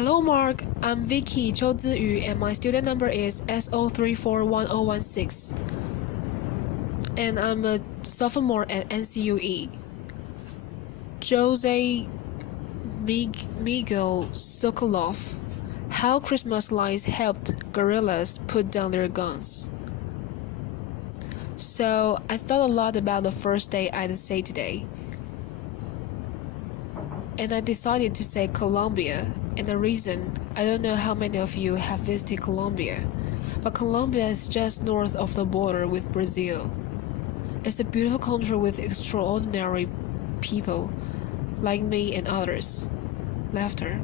Hello Mark, I'm Vicky Zhou Ziyu and my student number is SO341016 and I'm a sophomore at NCUE. Jose Miguel Sokoloff, how Christmas lights helped guerrillas put down their guns. So I thought a lot about the first day I'd say today, and I decided to say Colombia. And the reason, I don't know how many of you have visited Colombia, but Colombia is just north of the border with Brazil. It's a beautiful country with extraordinary people like me and others. Laughter.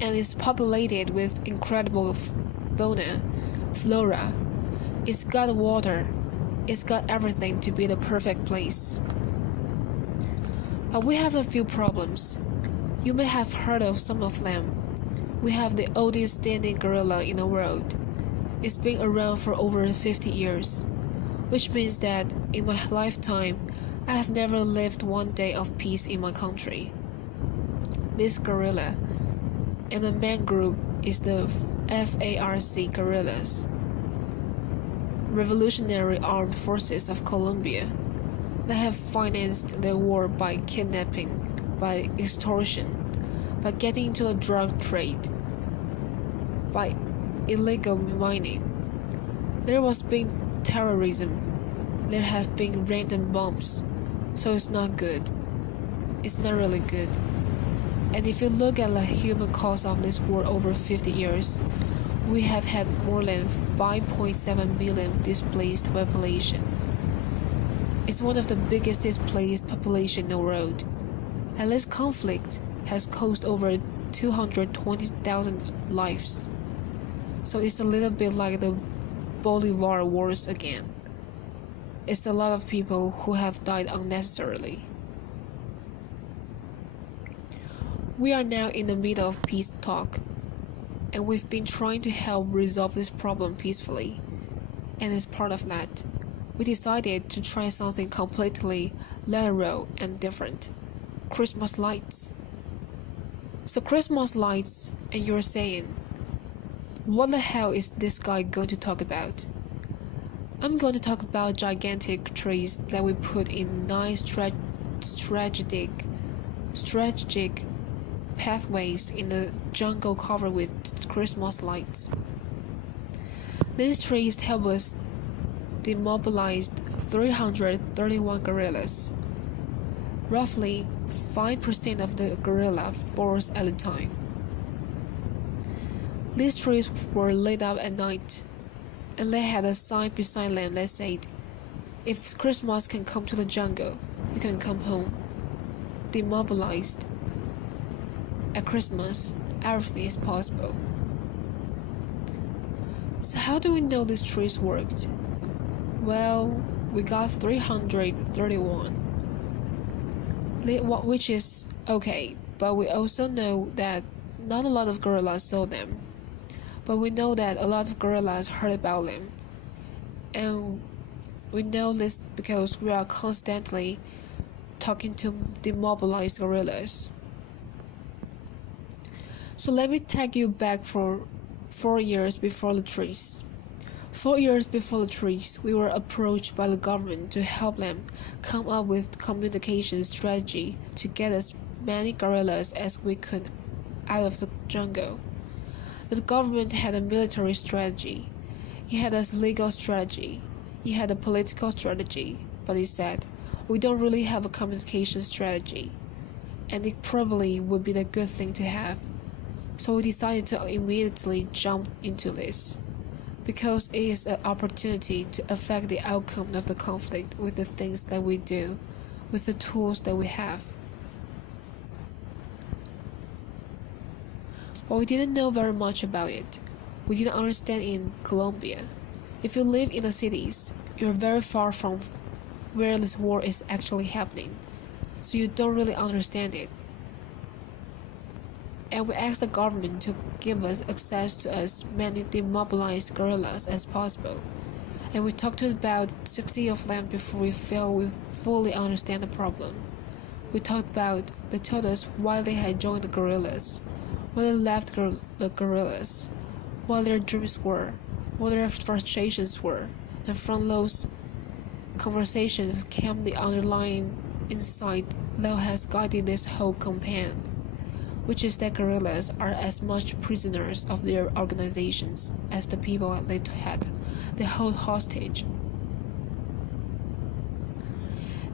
And it's populated with incredible fauna, flora. It's got water. It's got everything to be the perfect place. But we have a few problems. You may have heard of some of them. We have the oldest standing gorilla in the world. It's been around for over 50 years, which means that in my lifetime, I have never lived one day of peace in my country. This gorilla, and the main group is the FARC guerrillas, Revolutionary Armed Forces of Colombia. They have financed their war by kidnapping, by extortion, by getting into the drug trade, by illegal mining. There was been terrorism. There have been random bombs. So it's not good. It's not really good. And if you look at the human cost of this war over 50 years, we have had more than 5.7 million displaced population. It's one of the biggest displaced population in the world. And this conflict has cost over 220,000 lives. So it's a little bit like the Bolivar Wars again. It's a lot of people who have died unnecessarily. We are now in the middle of peace talk, and we've been trying to help resolve this problem peacefully. And as part of that, we decided to try something completely lateral and different. Christmas lights. So Christmas lights, and you're saying, what the hell is this guy going to talk about? I'm going to talk about gigantic trees that we put in 9 strategic pathways in the jungle covered with Christmas lights. These trees help us demobilize 331 guerrillas, roughly 5% of the guerrilla force at a time. These trees were lit up at night, and they had a sign beside them that said, "If Christmas can come to the jungle, you can come home." Demobilized. At Christmas, everything is possible. So how do we know these trees worked? Well, we got 331. Which is okay, but we also know that not a lot of guerrillas saw them. But we know that a lot of guerrillas heard about them. And we know this because we are constantly talking to demobilized guerrillas. So let me take you back for 4 years before the trees. 4 years before the trees, we were approached by the government to help them come up with communication strategy to get as many guerrillas as we could out of the jungle. The government had a military strategy, it had a legal strategy, it had a political strategy, but it said, we don't really have a communication strategy, and it probably would be a good thing to have. So we decided to immediately jump into this, because it is an opportunity to affect the outcome of the conflict with the things that we do, with the tools that we have. But we didn't know very much about it. We didn't understand in Colombia. If you live in the cities, you're very far from where this war is actually happening, so you don't really understand it. And we asked the government to give us access to as many demobilized guerrillas as possible. And we talked to about 60 of them before we felt we fully understand the problem. They told us why they had joined the guerrillas, what they left the guerrillas, what their dreams were, what their frustrations were, and from those conversations came the underlying insight that has guided this whole campaign, which is that guerrillas are as much prisoners of their organizations as the people they hold hostage.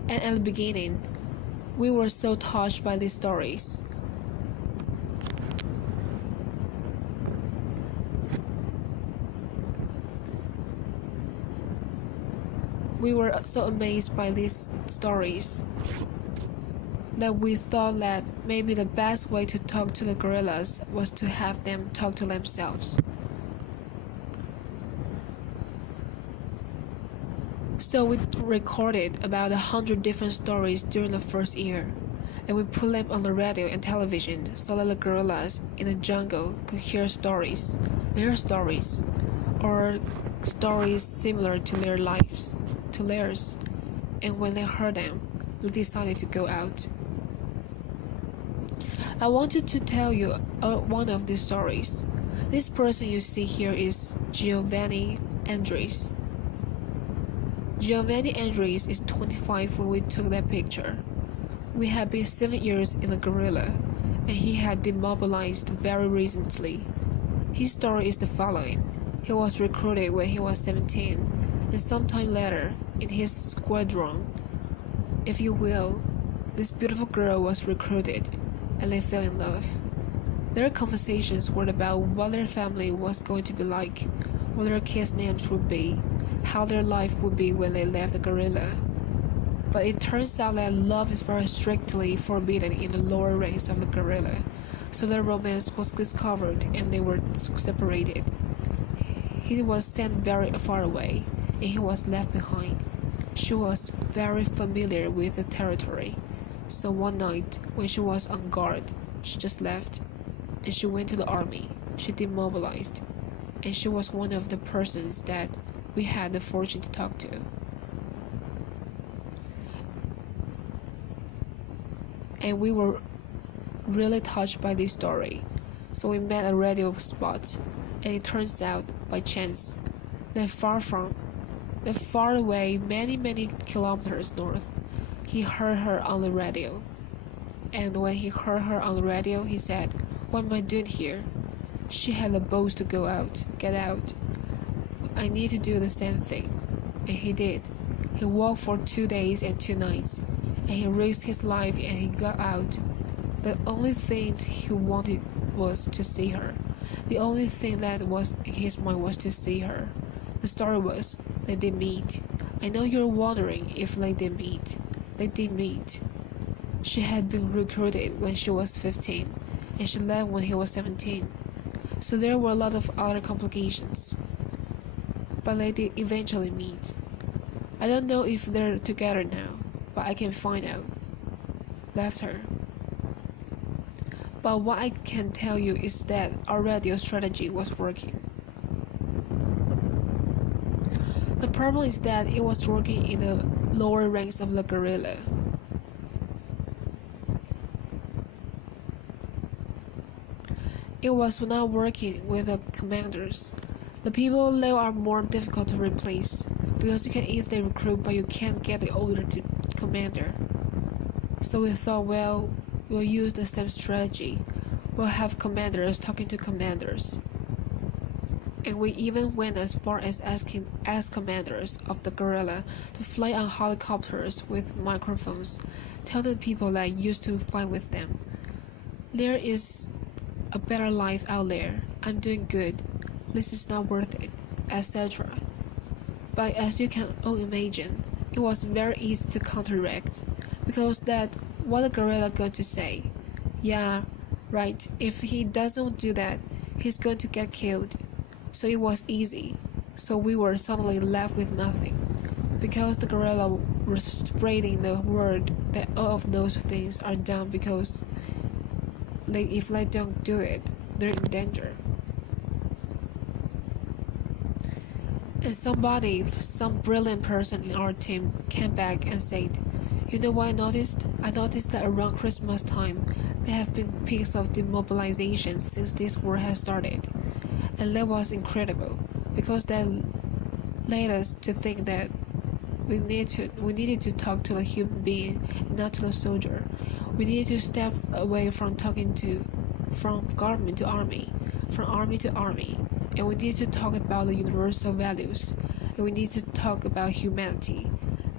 And at the beginning, we were so touched by these stories. We were so amazed by these stories that we thought that maybe the best way to talk to the guerrillas was to have them talk to themselves. So we recorded about 100 different stories during the first year, and we put them on the radio and television so that the guerrillas in the jungle could hear stories, their stories, or stories similar to their lives, to theirs, and when they heard them, they decided to go out. I wanted to tell you one of these stories. This person you see here is Giovanni Andres. Giovanni Andres is 25 when we took that picture. We had been 7 years in the guerrilla, and he had demobilized very recently. His story is the following. He was recruited when he was 17, and sometime later, in his squadron, if you will, this beautiful girl was recruited, and they fell in love. Their conversations were about what their family was going to be like, what their kids' names would be, how their life would be when they left the guerrilla. But it turns out that love is very strictly forbidden in the lower ranks of the guerrilla, so their romance was discovered and they were separated. He was sent very far away, and he was left behind. She was very familiar with the territory, so one night when she was on guard, she just left, and she went to the army. She demobilized, and she was one of the persons that we had the fortune to talk to. And we were really touched by this story, so we met a radio spot, and it turns out, by chance, that far away, many kilometers north, he heard her on the radio. And when he heard her on the radio, he said, "What am I doing here?" She had the balls to get out. I need to do the same thing. And he did. He walked for 2 days and 2 nights, and he risked his life and he got out. The only thing he wanted was to see her. The only thing that was in his mind was to see her. The story was, they did meet. I know you're wondering if they did meet. They did meet. She had been recruited when she was 15, and she left when he was 17. So there were a lot of other complications. But they did eventually meet. I don't know if they're together now, but I can find out. Left her. But what I can tell you is that our radio strategy was working. The problem is that it was working in the lower ranks of the guerrilla. It was not working with the commanders. The people there are more difficult to replace because you can easily recruit, but you can't get the order to commander. So we thought, well, we'll use the same strategy. We'll have commanders talking to commanders. And we even went as far as asking commanders of the guerrilla to fly on helicopters with microphones, telling people that used to fight with them, there is a better life out there. I'm doing good. This is not worth it, etc. But as you can all imagine, it was very easy to counteract, because that what the guerrilla going to say? Yeah, right, if he doesn't do that, he's going to get killed. So it was easy. So we were suddenly left with nothing, because the guerrilla was spreading the word that all of those things are done because if they don't do it, they're in danger. And some brilliant person in our team came back and said, "You know what I noticed? I noticed that around Christmas time, There have been peaks of demobilization since this war has started, and that was incredible, because that led us to think that we needed to talk to the human being and not to the soldier. We needed to step away from from government to army, from army to army, and we need to talk about the universal values, and we need to talk about humanity.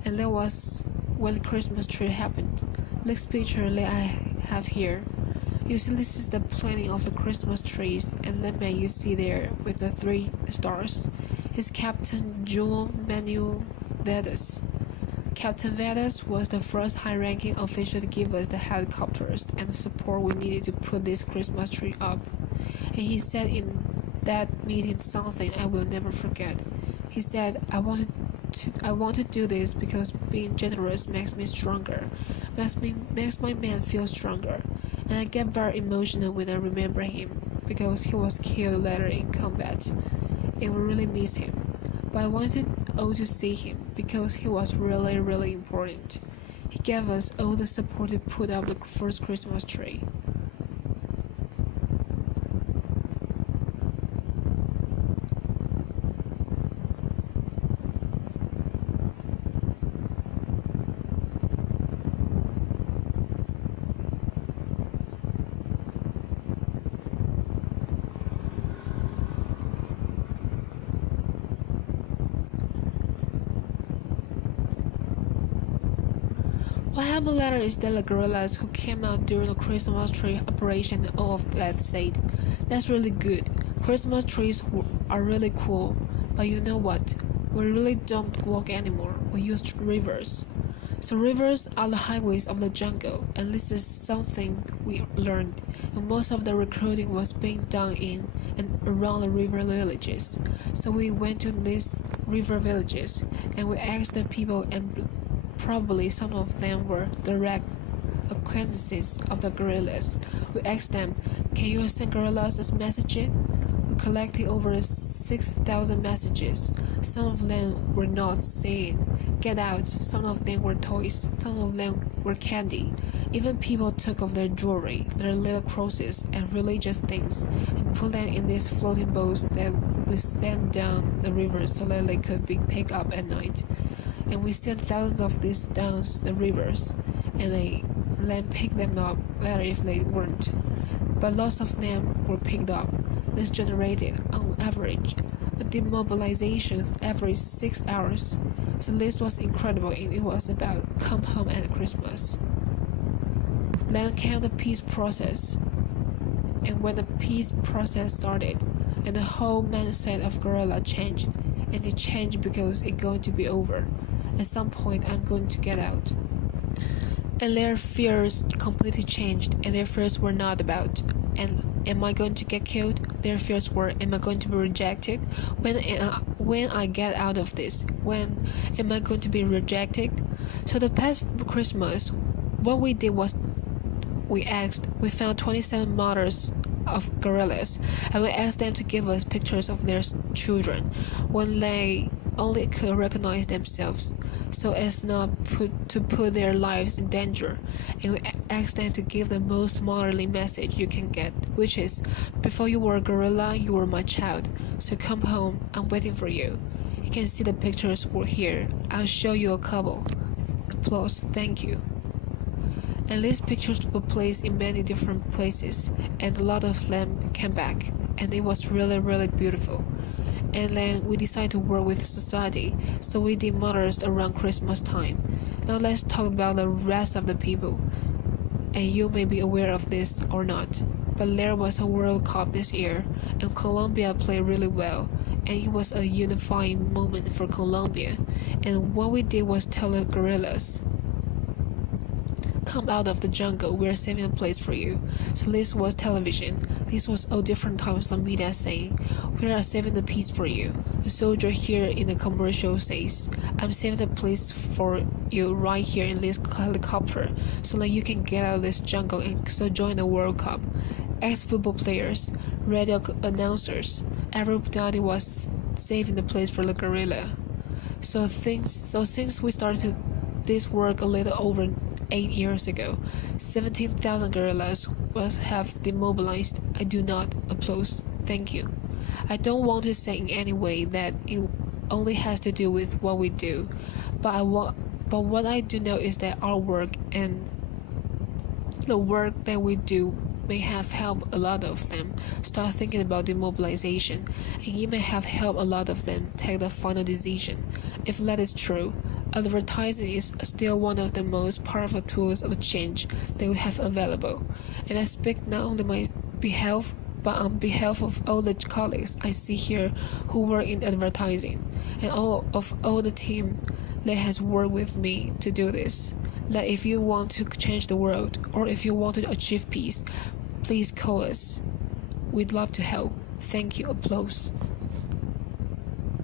And that was when the Christmas tree happened. Next picture that I have here. You see, this is the planting of the Christmas trees, and that man you see there with the 3 stars is Captain John Manuel Vedas. Captain Vedas was the first high-ranking official to give us the helicopters and the support we needed to put this Christmas tree up. And he said in that meeting something I will never forget. He said, I want to do this because being generous makes me stronger, makes my men feel stronger. And I get very emotional when I remember him, because he was killed later in combat, and we really miss him. But I wanted all to see him, because he was really, really important. He gave us all the support to put up the first Christmas tree. What happened later is that the guerrillas who came out during the Christmas tree operation and all of that said, that's really good. Christmas trees are really cool, but you know what? We really don't walk anymore. We use rivers. So rivers are the highways of the jungle, and this is something we learned. And most of the recruiting was being done in and around the river villages. So we went to these river villages, and we asked the people, and probably some of them were direct acquaintances of the guerrillas. We asked them, can you send guerrillas a message? We collected over 6,000 messages. Some of them were not saying, get out. Some of them were toys. Some of them were candy. Even people took off their jewelry, their little crosses, and religious things, and put them in these floating boats that we sent down the river so that they could be picked up at night. And we sent thousands of these down the rivers, and they then picked them up later if they weren't. But lots of them were picked up. This generated, on average, a demobilizations every 6 hours. So this was incredible, and it was about come home at Christmas. Then came the peace process. And when the peace process started, and the whole mindset of guerrilla changed, and it changed because it's going to be over. At some point, I'm going to get out. And their fears completely changed, and their fears were not about, and am I going to get killed? Their fears were, am I going to be rejected? When I get out of this, when am I going to be rejected? So the past Christmas, what we did was we found 27 mothers of guerrillas, and we asked them to give us pictures of their children when they only could recognize themselves, so as not to put their lives in danger. And we asked them to give the most motherly message you can get, which is, before you were a gorilla, you were my child, so come home, I'm waiting for you. You can see the pictures were here. I'll show you a couple. Applause, thank you. And these pictures were placed in many different places, and a lot of them came back, and it was really, really beautiful. And then we decided to work with society, so we did mothers around Christmas time. Now let's talk about the rest of the people. And you may be aware of this or not, but there was a World Cup this year, and Colombia played really well, and it was a unifying moment for Colombia. And what we did was tell the guerrillas, come out of the jungle, we're saving a place for you. So this was television. This was all different types of media saying, we are saving the peace for you. The soldier here in the commercial says, I'm saving the place for you right here in this helicopter so that you can get out of this jungle and so join the World Cup. Ex-football players, radio announcers, everybody was saving the place for the guerrilla. So since we started this work a little over 8 years ago, 17,000 guerrillas have demobilized. I do not applause. Thank you. I don't want to say in any way that it only has to do with what we do, but what I do know is that our work and the work that we do may have helped a lot of them start thinking about demobilization, and it may have helped a lot of them take the final decision. If that is true, advertising is still one of the most powerful tools of change that we have available, and I speak not only on my behalf but on behalf of all the colleagues I see here who work in advertising, and all the team that has worked with me to do this. That if you want to change the world, or if you want to achieve peace, please call us. We'd love to help. Thank you. Applause.